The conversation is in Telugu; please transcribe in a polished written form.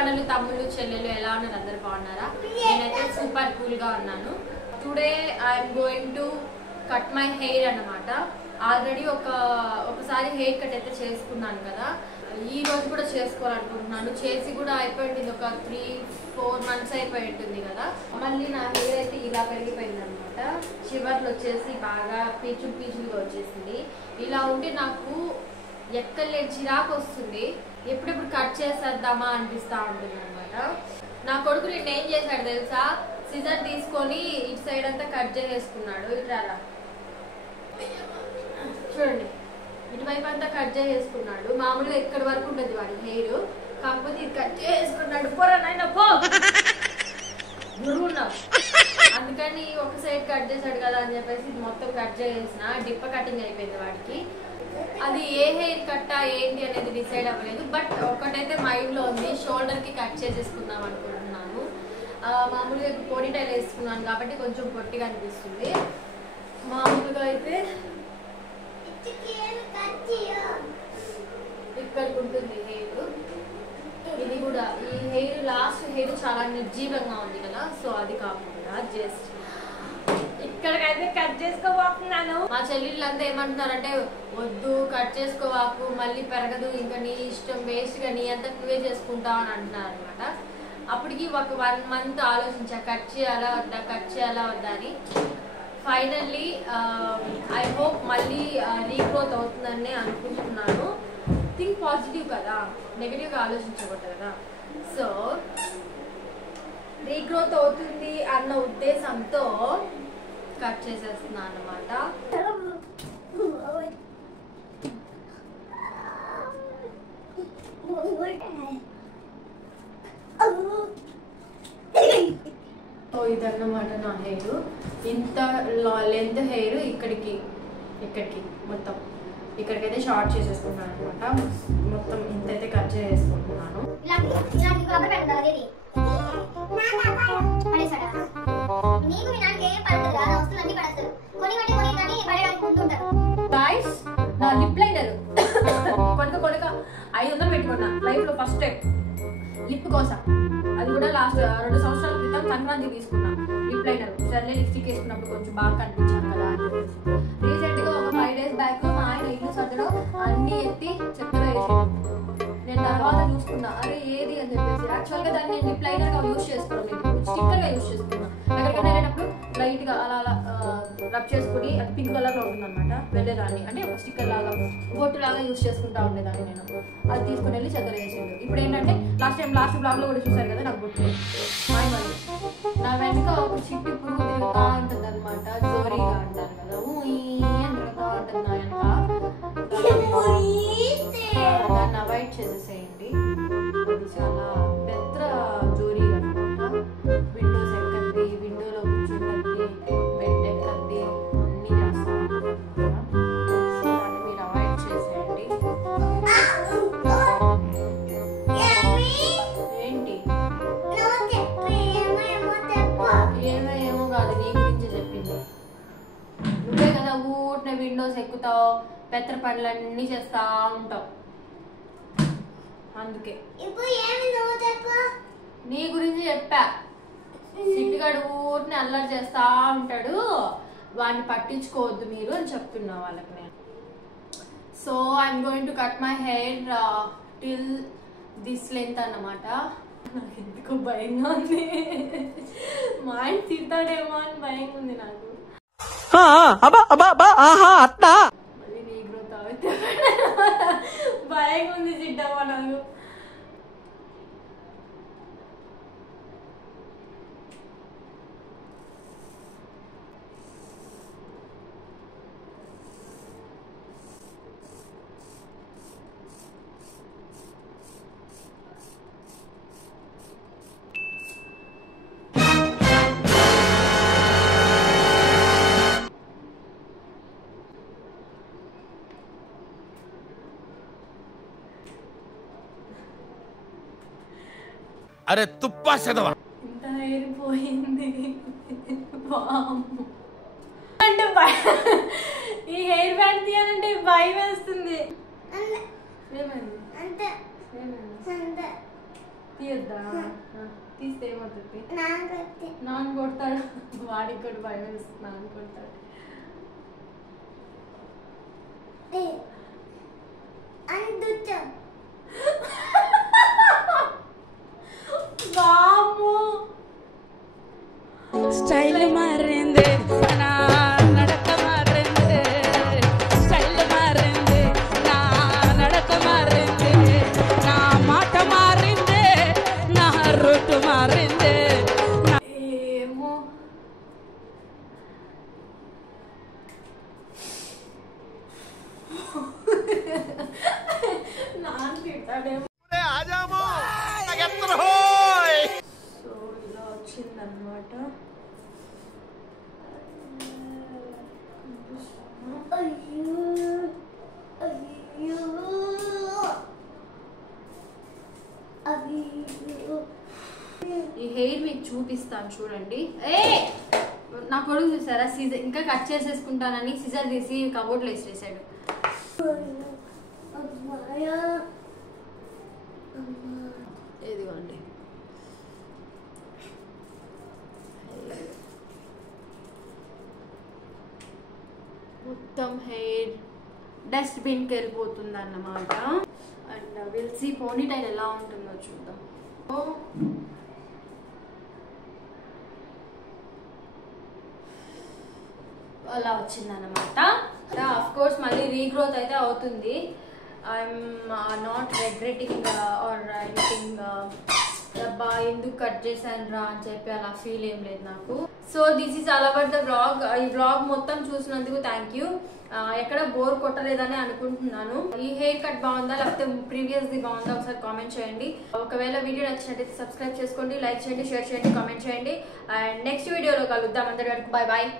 అన్నలు తమ్ముళ్ళు చెల్లెలు ఎలా ఉన్నారు? అందరు బాగున్నారా? నేనైతే సూపర్ కూల్ గా ఉన్నాను. Today I'm going to cut my hair అన్నమాట. ఆల్రెడీ ఒకసారి హెయిర్ కట్ అయితే చేసుకున్నాను కదా, ఈ రోజు కూడా చేసుకోవాలనుకుంటున్నాను. చేసి కూడా అయిపోయింది, ఒక 3-4 months అయిపోయి ఉంటుంది కదా. మళ్ళీ నా హెయిర్ అయితే ఇలా పెరిగిపోయింది అనమాట. చివర్లు వచ్చేసి బాగా పీచులుగా వచ్చేసింది. ఇలా ఉంటే నాకు ఎక్కలేని చిరాకు వస్తుంది. ఎప్పుడెప్పుడు కట్ చేసేద్దామా అనిపిస్తూ ఉంటుంది అనమాట. నా కొడుకు నేను ఏం చేశాడు తెలుసా, సిజర్ తీసుకొని ఇటు సైడ్ అంతా కట్ చేసేసుకున్నాడు. ఇట్లా చూడండి, ఇటువైపు అంతా కట్ చేసేసుకున్నాడు. మామూలుగా ఎక్కడి వరకు ఉంటుంది వాడి హెయిర్, కాకపోతే ఇది కట్ చేసుకున్నాడు. పోరానైనా పో గురువున్నావు. అందుకని ఒక సైడ్ కట్ చేశాడు కదా అని చెప్పేసి ఇది మొత్తం కట్ చేసేసిన. డిప్ప కటింగ్ అయిపోయింది వాడికి. అది ఏ హెయిర్ కట్టా ఏంటి అనేది డిసైడ్ అవ్వలేదు. బట్ ఒకటైతే మైండ్ లో ఉంది, షోల్డర్ కి కట్ చేసేసుకుందాం అనుకుంటున్నాను. మామూలుగా పోనీటైల్ వేసుకున్నాను కాబట్టి కొంచెం పొట్టిగా అనిపిస్తుంది. మామూలుగా అయితే ఇక్కడికి ఉంటుంది హెయిర్. ఇది కూడా ఈ హెయిర్ లాస్ట్ హెయిర్ చాలా నిర్జీవంగా ఉంది కదా, సో అది కాకుండా జస్ట్ ఇక్కడికైతే కట్ చేసుకోబోతున్నాను. మా చెల్లెళ్ళంతా ఏమంటున్నారంటే, వద్దు కట్ చేసుకోవాకు, మళ్ళీ పెరగదు, ఇంకా నీ ఇష్టం, వేస్ట్ గా నీ అంతా నువ్వే చేసుకుంటావు అని అంటున్నారు అనమాట. అప్పటికి ఒక 1 month ఆలోచించా, కట్ చేయాలా వద్దా అని. ఫైనల్లీ ఐ హోప్ మళ్ళీ రీగ్రోత్ అవుతుందని అనుకుంటున్నాను. థింక్ పాజిటివ్ కదా, నెగిటివ్గా ఆలోచించకూడదు కదా. సో రీగ్రోత్ అవుతుంది అన్న ఉద్దేశంతో కట్ చేసేస్తున్నాను అన్నమాట. ఇదన్నమాట నా హెయిర్. ఇంత లెంత్ హెయిర్ ఇక్కడికి మొత్తం ఇక్కడికైతే షార్ట్ చేసేసుకుంటాను అనమాట. మొత్తం ఇంతైతే కట్ చేసేసుకుంటున్నాను. నా లిప్ లైనర్ కొనక 500 పెట్టుకున్నా లైఫ్ లో ఫస్ట్ టైం లిప్ కోసం. అది కూడా లాస్ట్ 2 సంవత్సరాల క్రితం సంక్రాంతి తీసుకున్నా లిప్ లైనర్. సర్లే లిప్స్టిక్ వేసుకున్నప్పుడు కొంచెం బాగా కనిపించాను కదా అని చెప్పేసి రీసెంట్ గా ఒక 5 days బ్యాక్ మా ఆయన ఇల్లు సర్దలో అన్ని ఎత్తి చెత్తగా వేసాను. నేను తర్వాత చూసుకున్నా, అరే ఏది అని చెప్పేసి. యాక్చువల్ గా దాన్ని నేను లిప్ లైనర్ గా యూజ్ చేసుకోవడం, స్టిక్కర్ గా యూజ్ చేసుకున్నా. ఎక్కడికైనా వెళ్ళేటప్పుడు లైట్ గా అలా రబ్ చేసుకుని, అది పింక్ కలర్ లో ఉంటుంది అనమాట, వెళ్ళేదాన్ని. అంటే ఒక స్టిక్కర్ లాగా బొట్టు లాగా యూజ్ చేసుకుంటా ఉండేదాన్ని నేను. అది తీసుకుని వెళ్ళి చెత్తలు వేసిండు. ఇప్పుడు ఏంటంటే లాస్ట్ బ్లాగ్ లో కూడా చూసారు కదా, నాకు బొట్టు నా వెనుక ఒక చిట్టి పురుగు తిరుగుతా ఉంటుంది అనమాట. జోరీగా అంటారు కదా, అని తిరుగుతా ఉంటుంది నా వెనక. దాన్ని అవాయిడ్ చేసేసేయండి, అది చాలా పెద్ద జోరీగా అనమాట. విండోస్ ఎక్కండి, విండోలో కూర్చుంటుంది, బెడ్ ఎక్కండి, అన్నీ చేస్తాను. దాన్ని మీరు అవాయిడ్ చేసేయండి. ఏంటి ఏమో కాదు, నీ గురించి చెప్పింది. నువ్వే కదా ఊరినే విండోస్ ఎక్కుతావు, పెద్ద పనులన్నీ చేస్తా ఉంటావు. అందుకే నీ గురించి చెప్పా. సిట్టుగాడు ఊరిని అల్లరి చేస్తా ఉంటాడు, వాడిని పట్టించుకోవద్దు మీరు అని చెప్తున్నా వాళ్ళకి నేను. So I'm going to cut my hair till this length అన్నమాట. నాకు ఎందుకు భయంగా ఉంది, మా ఆయన తిడతాడేమో అని భయంగా ఉంది నాకు. మళ్ళీ రీగ్రోత్ అవుతే భయంగా ఉంది సిట్టమ్మా నాకు. అరే తుప్పా చదవా ఇంత హెయిర్ పోయింది అంటే ఈ హెయిర్ బ్యాండ్ తీయాలంటే భయం వేస్తుంది. తీయద్దా తీస్తే ఏమవుతుంది నాన్న కొడతాడు వాడికి కూడా భయం వేస్తుంది నాన్న కొడతాడు స్టైల్ మారింది నా నడక మారింది స్టైల్ మారింది నా నడక మారింది నా మాట మారింది నా రూట్ మారింది ఏమో నాన్న తిడతాడేమో సో ఇలా వచ్చిందన్నమాట ఈ హెయిర్ మీకు చూపిస్తాను చూడండి నా కొడుకు చూసారా సీజర్ ఇంకా కట్ చేసేసుకుంటానని సీజర్ తీసి కబోర్డ్లో వేసేసాడు ఇదిగోండి మొత్తం హెయిర్ డస్ట్బిన్కి వెళ్ళిపోతుంది అన్నమాట అండ్ విల్ సీ పోనీ టైల్ ఎలా ఉంటుందో చూద్దాం అలా వచ్చిందన్నమాట ఆఫ్ కోర్స్ మళ్ళీ రీగ్రోత్ అయితే అవుతుంది I'm not regretting or anything అబ్బా ఎందుకు కట్ చేశాను రా అని చెప్పి అలా ఫీల్ ఏం లేదు నాకు so this is all about the vlog ఈ వ్లాగ్ మొత్తం చూసినందుకు థ్యాంక్ యూ ఎక్కడ బోర్ కొట్టలేదని అనుకుంటున్నాను ఈ హెయిర్ కట్ బాగుందా లేకపోతే ప్రీవియస్ ది బాగుందా ఒకసారి కామెంట్ చేయండి ఒకవేళ వీడియో నచ్చినట్టయితే సబ్స్క్రైబ్ చేసుకోండి లైక్ చేయండి షేర్ చేయండి కామెంట్ చేయండి అండ్ నెక్స్ట్ వీడియోలో కలుద్దాం అందరి వరకు బాయ్ బాయ్